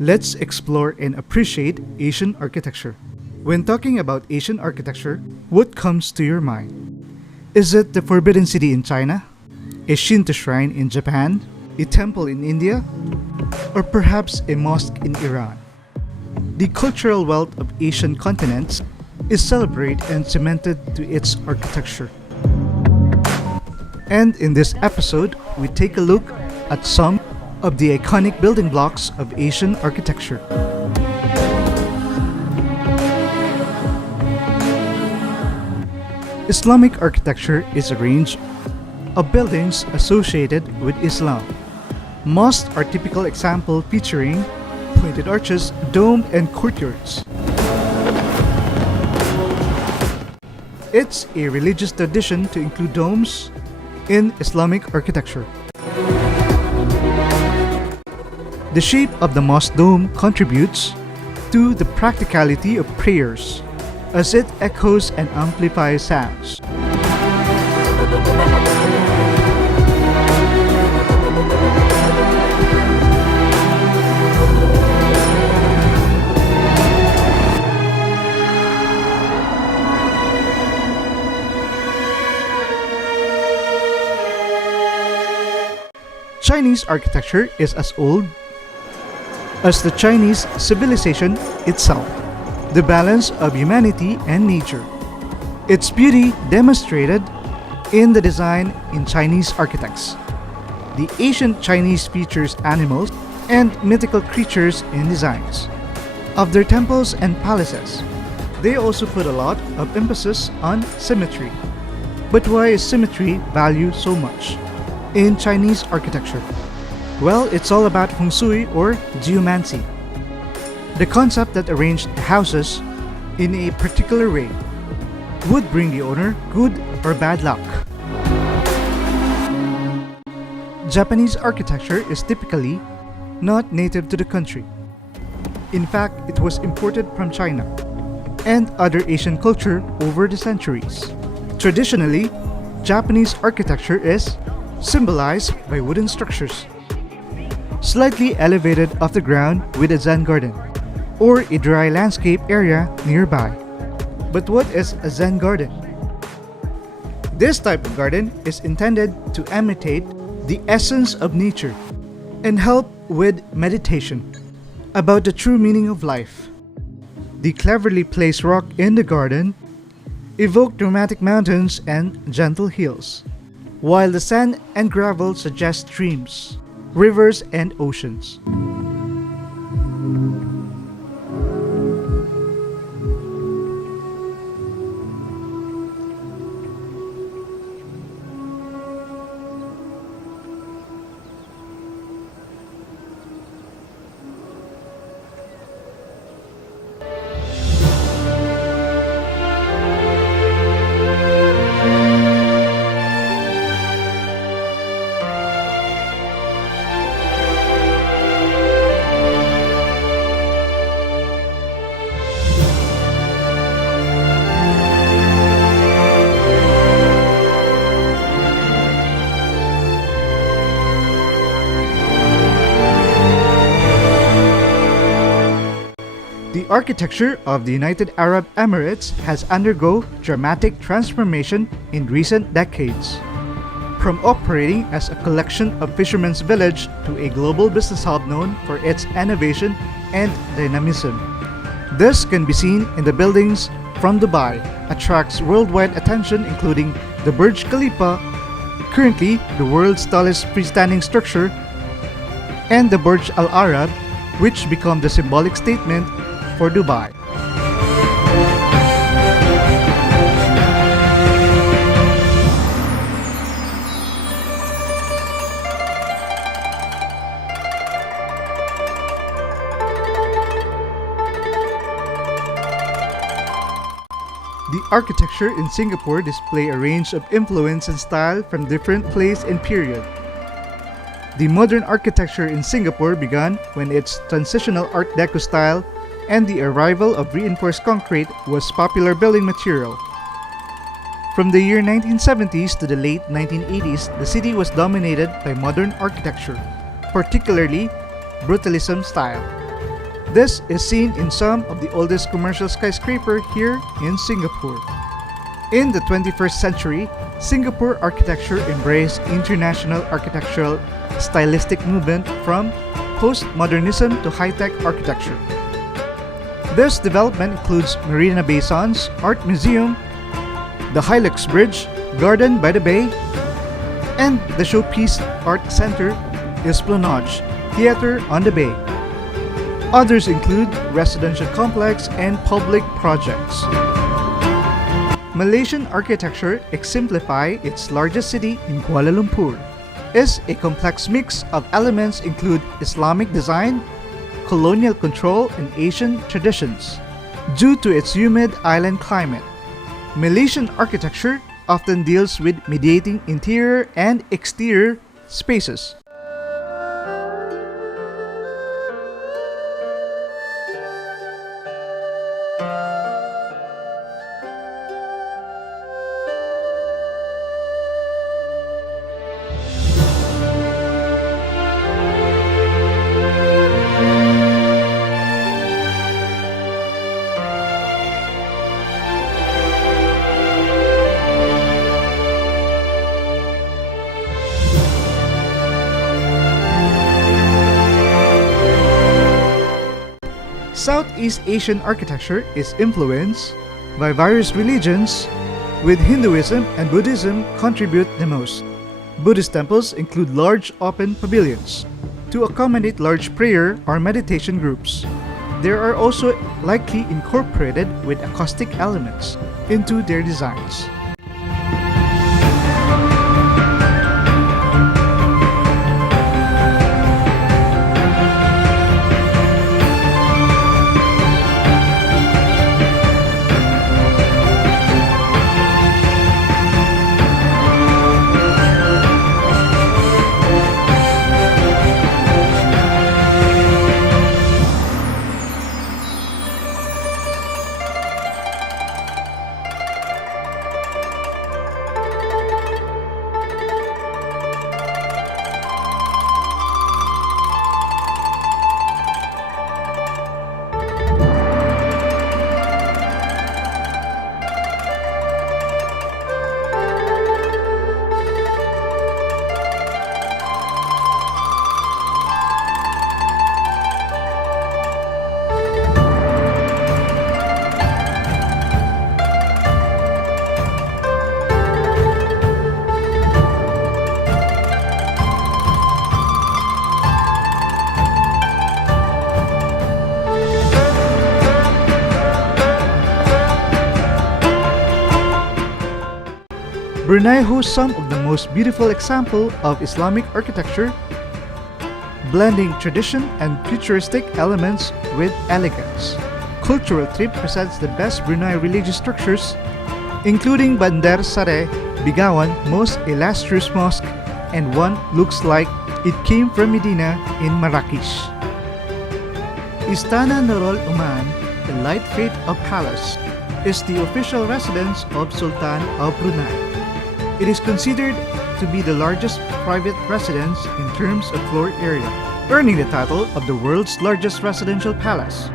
Let's explore and appreciate Asian architecture. When talking about Asian architecture, what comes to your mind? Is it the Forbidden City in China? A Shinto shrine in Japan? A temple in India? Or perhaps a mosque in Iran? The cultural wealth of Asian continents is celebrated and cemented to its architecture. And in this episode, we take a look at some of the iconic building blocks of Asian architecture. Islamic architecture is a range of buildings associated with Islam. Mosques are typical example featuring pointed arches, domed and courtyards. It's a religious tradition to include domes in Islamic architecture. The shape of the mosque dome contributes to the practicality of prayers as it echoes and amplifies sounds. Chinese architecture is as old as the Chinese civilization itself, the balance of humanity and nature. Its beauty demonstrated in the design in Chinese architects. The ancient Chinese features animals and mythical creatures in designs of their temples and palaces. They also put a lot of emphasis on symmetry. But why is symmetry valued so much in Chinese architecture? Well, it's all about feng shui or geomancy, the concept that arranged houses in a particular way would bring the owner good or bad luck. Japanese architecture is typically not native to the country. In fact, it was imported from China and other Asian culture over the centuries. Traditionally, Japanese architecture is symbolized by wooden structures, slightly elevated off the ground with a Zen garden or a dry landscape area nearby. But what is a Zen garden? This type of garden is intended to imitate the essence of nature and help with meditation about the true meaning of life. The cleverly placed rock in the garden evoke dramatic mountains and gentle hills, while the sand and gravel suggest streams, rivers, and oceans. The architecture of the United Arab Emirates has undergone dramatic transformation in recent decades. From operating as a collection of fishermen's village to a global business hub known for its innovation and dynamism. This can be seen in the buildings from Dubai, attracts worldwide attention including the Burj Khalifa, currently the world's tallest freestanding structure, and the Burj Al Arab, which become the symbolic statement for Dubai. The architecture in Singapore display a range of influence and style from different place and period. The modern architecture in Singapore began when its transitional Art Deco style and the arrival of reinforced concrete was popular building material. From the year 1970s to the late 1980s, the city was dominated by modern architecture, particularly Brutalism style. This is seen in some of the oldest commercial skyscraper here in Singapore. In the 21st century, Singapore architecture embraced international architectural stylistic movement from postmodernism to high-tech architecture. This development includes Marina Bay Sands Art Museum, the Hilux Bridge, Garden by the Bay, and the Showpiece Art Center, Esplanade, Theater on the Bay. Others include residential complex and public projects. Malaysian architecture exemplify its largest city in Kuala Lumpur is a complex mix of elements include Islamic design, colonial control, and Asian traditions. Due to its humid island climate, Malaysian architecture often deals with mediating interior and exterior spaces. Southeast Asian architecture is influenced by various religions, with Hinduism and Buddhism contribute the most. Buddhist temples include large open pavilions to accommodate large prayer or meditation groups. They are also likely incorporated with acoustic elements into their designs. Brunei hosts some of the most beautiful examples of Islamic architecture, blending tradition and futuristic elements with elegance. Cultural Trip presents the best Brunei religious structures, including Bandar Sare Begawan, most illustrious mosque, and one looks like it came from Medina in Marrakesh. Istana Nurul Uman, the Light Fate of Palace, is the official residence of Sultan of Brunei. It is considered to be the largest private residence in terms of floor area, earning the title of the world's largest residential palace.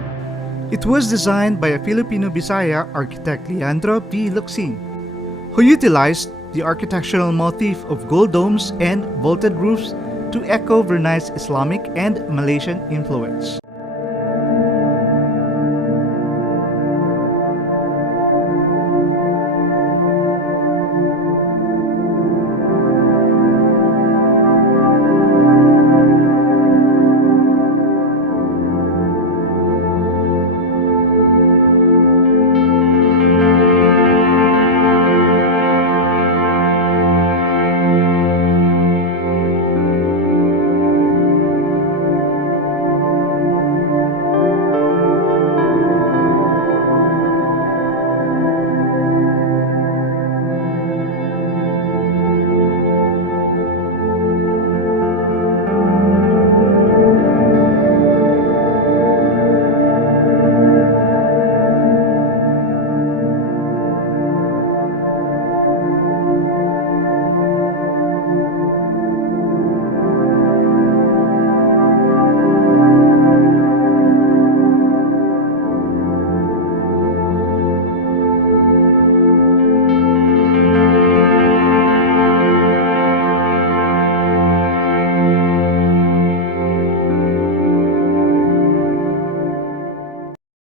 It was designed by a Filipino-Bisaya architect Leandro P. Locsin, who utilized the architectural motif of gold domes and vaulted roofs to echo Brunei's Islamic and Malaysian influence.